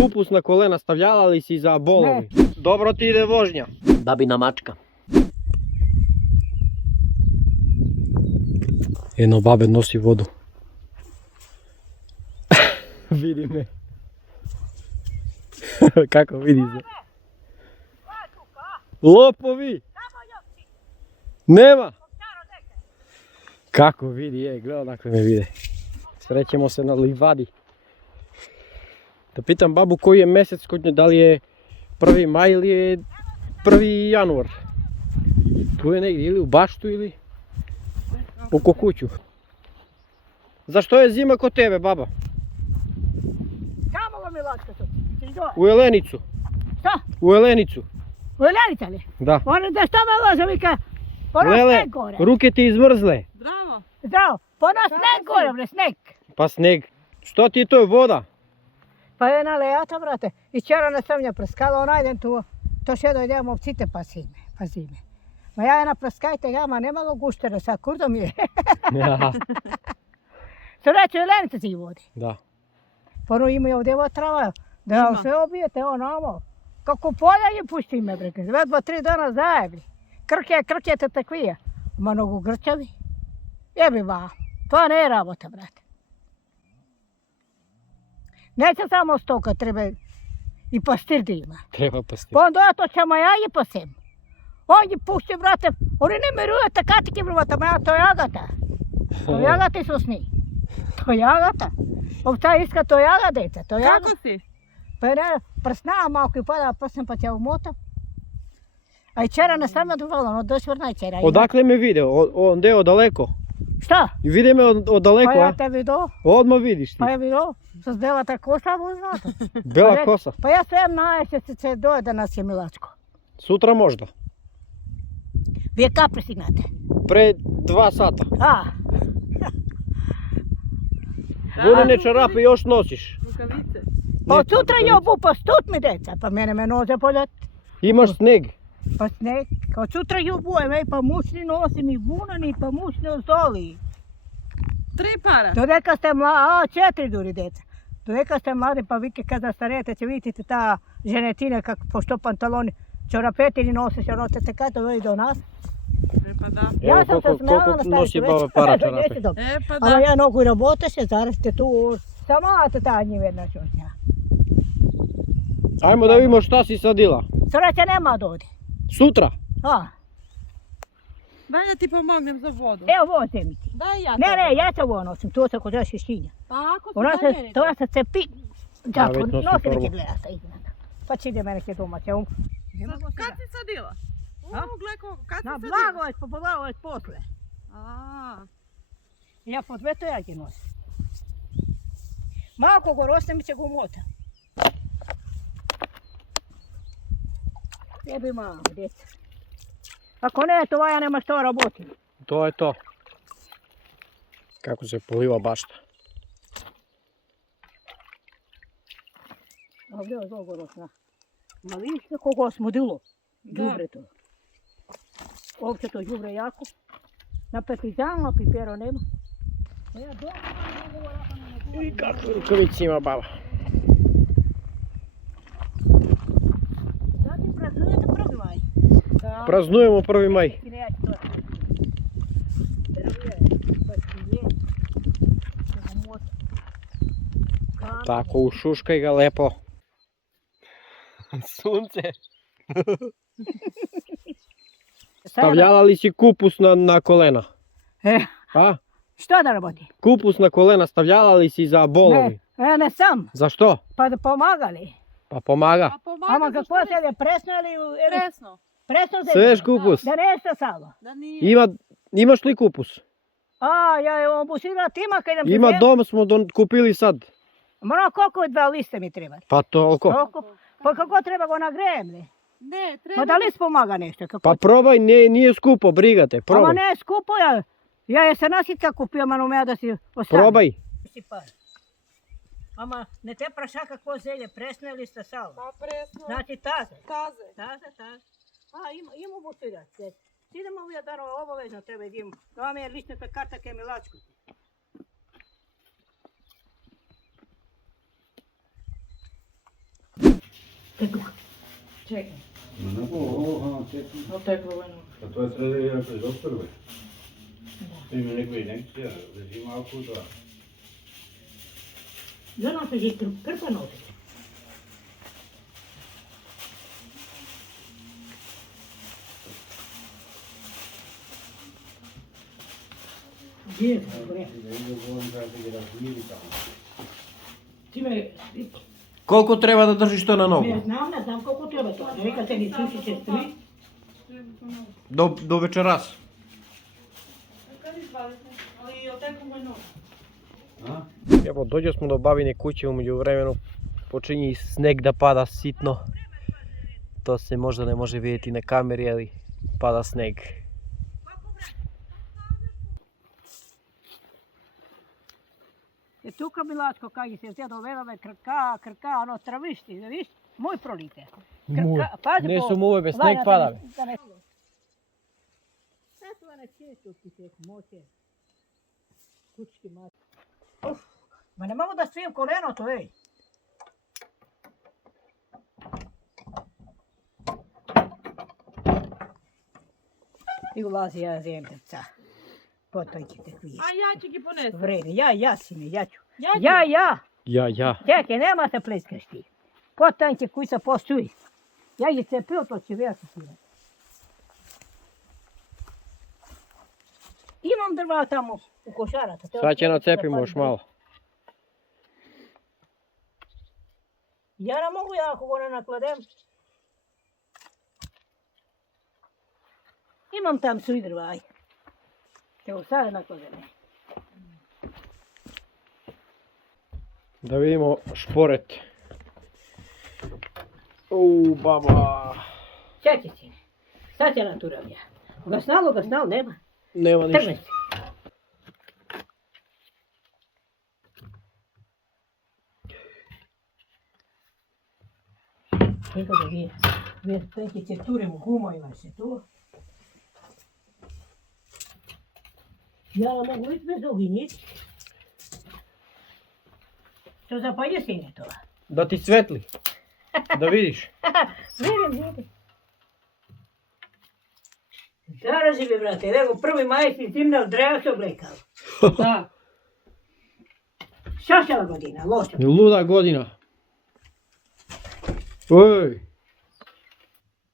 Kupus na kolena stavljala li si za bolovi? Dobro ti ide vožnja. Babina mačka. Jedno babe nosi vodu. Vidi me. Kako vidi se? Lopovi! Nema! Kako vidi, gledaj odakle me vide. Srećemo se na livadi. Da pitam babu koji je mjesec kod nje, da li je 1. maj ili je 1. januar. Tu je negdje ili u baštu ili oko kuću. Zašto je zima kod tebe, baba? Kamo vam je lačka tu? U Elenicu. Šta? U Elenicu. U Elenica li? Da. Ono da šta me lože, vika, ono Lele, sneg gore. ruke ti izmrzle. Bravo. Zdravo, ono sneg gore, bre, sneg. Pa sneg. Što ti je to, voda? Pa je na lejata, brate. I včera ne sam nja prskala, onaj tu, to še dojdemo ovcite pa zime. Ma ja je naprskajte gama, nema ga guštera, sad kurdo mi je. Ja. Što reče, u Elenica ti vodi. Da. Poro imaju ovdje trava, da sve obijete onamo. Kako polja je pušti me, bre, 2-3 dana zajebli. Krke te takvije. Ma nogu grčavi. Jebi ba, to ne je rabota, brate. Neće samo stoka, treba i pastir da ima. Treba pastir. Pa onda to ćemo ja i pasem. On je pušti, brate, oni ne miruje takatike, brate, ma ja to jagata. To jagati su sni. To jagata. Ovca iska to jaga, deca, to jaga. Kako si? Pa ne, prsnava malko i pada prsem pa te umotam. A i čera ne sam naduvalo, ono doći vrna i čera. Odakle me vide? Onda je odaleko. Šta? I vide me odaleko, Pa ja a? te vidio. Odmah vidiš ti. Pa ja vidio. Sa belata kosa poznata. Bela kosa. Pa ja sve najeće se doje da nas je milačko. Sutra možda. Vi je kad pristignate? Pre 2 sata. A, Vunene čarape još nosiš. Rukavice. pa od sutra je obupa stut mi deca, pa mene me noze poljet. Imaš sneg. Pa sneg, od sutra je obujem, pa mušni nosim i vunani, pa mušni ozdoli. 3 para. Do neka ste mladi, 4 duri deca. Do neka ste mladi, pa vi kada starete će vidjeti ta ženetina kako pošto pantaloni, čorapetini nosiš, ono te kad to vidi do nas. Pa da. Ja sam se smjela na Koliko nosi staricu baba para čarape? Pa Ali da. ja nogu работа ще зарасте tu, sama te ta nji vedna čošnja. Ajmo da vidimo šta si sadila. Sreće nema dodi. Sutra. A, Daj da ti pomognem za vodu. evo voze mi ti. Daj ja Ne, ja se ovo nosim, to se kod još išinja. Pa ako Ona se se, to se cepi. Ja Đapo, već nosim nosi prvo. neke gledata iznad. Pa će ide mene ke doma, će Kad si sadila? Kad si Na sadila? blagovac, pa blagovac posle. A, Ja po dve to ja ti nosim. Malko go rosne mi će go umota. Jebi malo, djeca. Ako ne, to ja nema što raboti. To je to. Kako se poliva bašta. Ovdje je zlogo rosna. Ma vidiš koliko smudilo? Đubre to. Ovdje to đubre jako. Na petizanu, pipero nema. A ja doma I kako rukavici ima baba. Sad ti praznujete 1. maj. Da. Praznujemo 1. maj. Ti neće to. Tako, ušuškaj ga lepo. Sunce. Stavljala li si kupus na kolena? A? Što da raboti? Kupus na kolena stavljala li si za bolovi? Ne sam. Zašto? Pa da pomagali. Pa pomaga. a pomaga Ama za kako što se je presno ili... Presno. Presno se Sveš kupus. Da ne stasalo. Da nije. Imaš li kupus? A, ja je obusila tima kad nam Ima, dom smo kupili sad. Mora koliko 2 liste mi treba? Pa toliko. Koliko? Pa kako treba go nagremli? Ne, treba. Pa da li pomaga nešto? Kako? Pa probaj, nije skupo, brigate, Ama probaj. ne, skupo ja. Ja je se nasitka kupio, manu me da si ostavim. Probaj. Ama ne te praša kako zelje, presno ili stasalo. Pa presno. Znači taze. Taze. Taze. A, ima busira. Idemo u jedano obavezno treba idemo. To mi je lična karta ke mi lačku. Čekaj. No teklo vojno. A to je treba jako iz oprve. Ima neka injekcija, već ima akuta. Žena se že krpa nosi. Gdje je to? Da ide volim kada ti ga razmiri tamo. Ti me... Koliko treba da držiš to na nogu? Ne znam koliko treba to. Neka se ni suši će stri. Do večeras. Kad izvalite? Ali oteklo vojno. A? Evo, dođe smo do babine kuće, umeđu vremenu počinje i sneg da pada sitno. To se možda ne može vidjeti na kameri, ali pada sneg. Je tuka Milačko, kaj se vtje dovedove krka, ono travišti, viš? Moj prolite. Muj. Ne su muve, bez sneg pada. Sad tu one često ti se moće. Kučki mat. Ma ne mogu da svijem koleno to, ej. I ulazi ja zemljavca. Potom ćete vidjeti. A ja ću gi ponesti. Vredi, ja sine, ja ću. Ja Ja. Čekaj, nema se pleskaš ti. Potom će kuj se postoji. Ja je cepio, to će vjerati sine. Imam drva tamo u košarata. Sad će nacepimo još malo. Ja ne mogu jako gore nakladem. Imam tam svi drvaj. Evo sada nakladem. Da vidimo šporet. Baba. Čekaj sine. Sad će naturam ja. Gasnalo, nema. Nema ništa. Trne se. Čekaj da vidim neki će turimo gumojima se tu. Ja ne mogu vidjeti bez ovi nic. Što za poljesine to? Da ti svetli. Da vidiš. Vidim. Zarazi bi, brate, evo 1. maj si zimna dreja se oblekala. Da. Šašala godina, loša. Luda godina. Oj.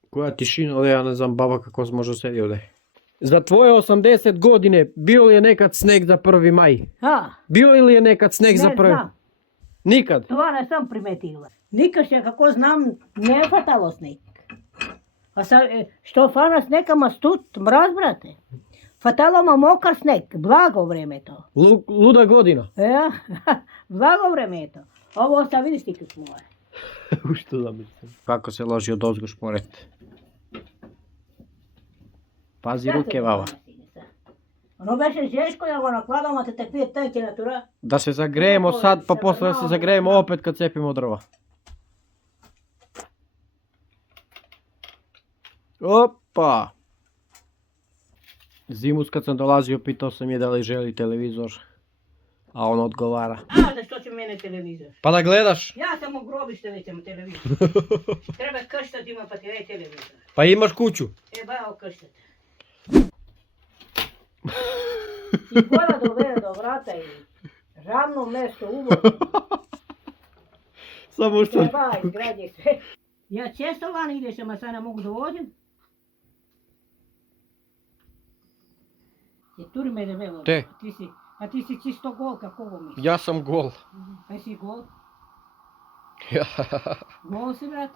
Koja tišina ovdje, ja ne znam baba kako se može sedi ovdje. Za tvoje 80 godine bio li je nekad sneg za 1. maj? Ha, Bio li je nekad sneg za ne 1. znam. Nikad? Това не съм приметила. Никаш я како знам, не е фатало снег. А са, што фана снег, ама студ, мраз, брате. Фатало ма мокар снег, благо времето. Luda godina. Благо времето. Ово са видиш ти како мое. Što da mislim? Kako se loži od ozgo šporet. Pazi ruke, baba. Ono беше žeško, ja го накладам, а те такви тънки натура. Da se zagrejemo sad, pa posle da se zagrejemo opet kad cepimo drva. Opa! Zimus kad sam dolazio, pitao sam je da li želi televizor. A on odgovara. А, защо će mene televizor? Pa da gledaš. Ja sam u grobište već imam televizor. Treba krštat ima pa ti ne televizor. Pa imaš kuću. Bao krštat. I voda dovede do vrata i ravno mesto uvodno. Samo što... Treba izgradnje sve. Ja često van ideš, ama sad ne mogu da vodim. I turi me debelo. Te. A ti si čisto gol, kako ovo misliš? Ja sam gol. Pa si gol? Ja. Gol si, brat.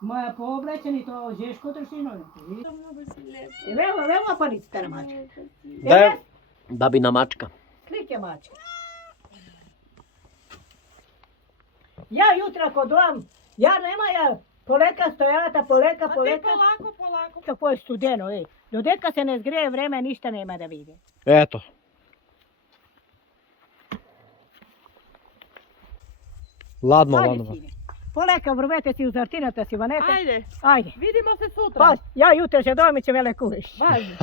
Moja pooblečeni, to žeško tršino. Mnogo si lijepo. Veoma panici ta mačka. Daj, babina mačka. Slike mačka. Ja jutra ako doam, ja poleka stojata, poleka. A ti polako. Kako je studeno, ej. Dodeka se ne zgreje vreme, ništa nema da vide. Eto. Ladno. Sine. Poleka, vrvete si, uzartinate si, vanete. Ajde. Vidimo se sutra. Pa, ja jutra će domi će vele kuriš.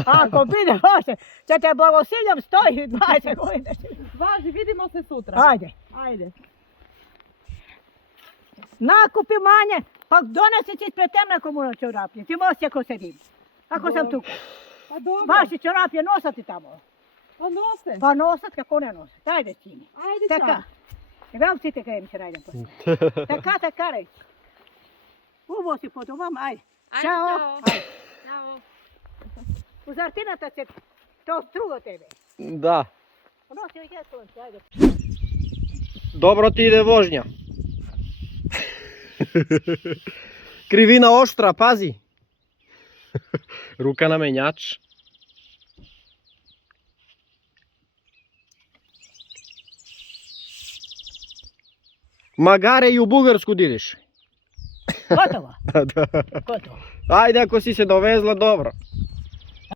Ako bide hoće, će te blagosiljam stoji 20 godina. Važi, vidimo se sutra. Ajde. Ajde. Nakupi manje, Pa donesi ti ispred temne komuno čorapje, ti mosti ako sedim. Ako sam tu. Pa dobro. Vaši čorapje nosati tamo. Pa nose. Pa nosat kako ne nosat. Ajde čini. Ajde Така. sad. Велците кај ми се рајдам после. Така рей. Убаво си по дома, ајде. Ajde, Чао. čao. Ајде. Ćao. У зартината се то струго тебе. Da. Носи ми слънце, ајде. Dobro ti ide vožnja. Krivina oštra, pazi. Ruka na menjač. Magare i u Bugarsku dideš. Готово. Da. Готово. Ajde ako si se dovezla, dobro.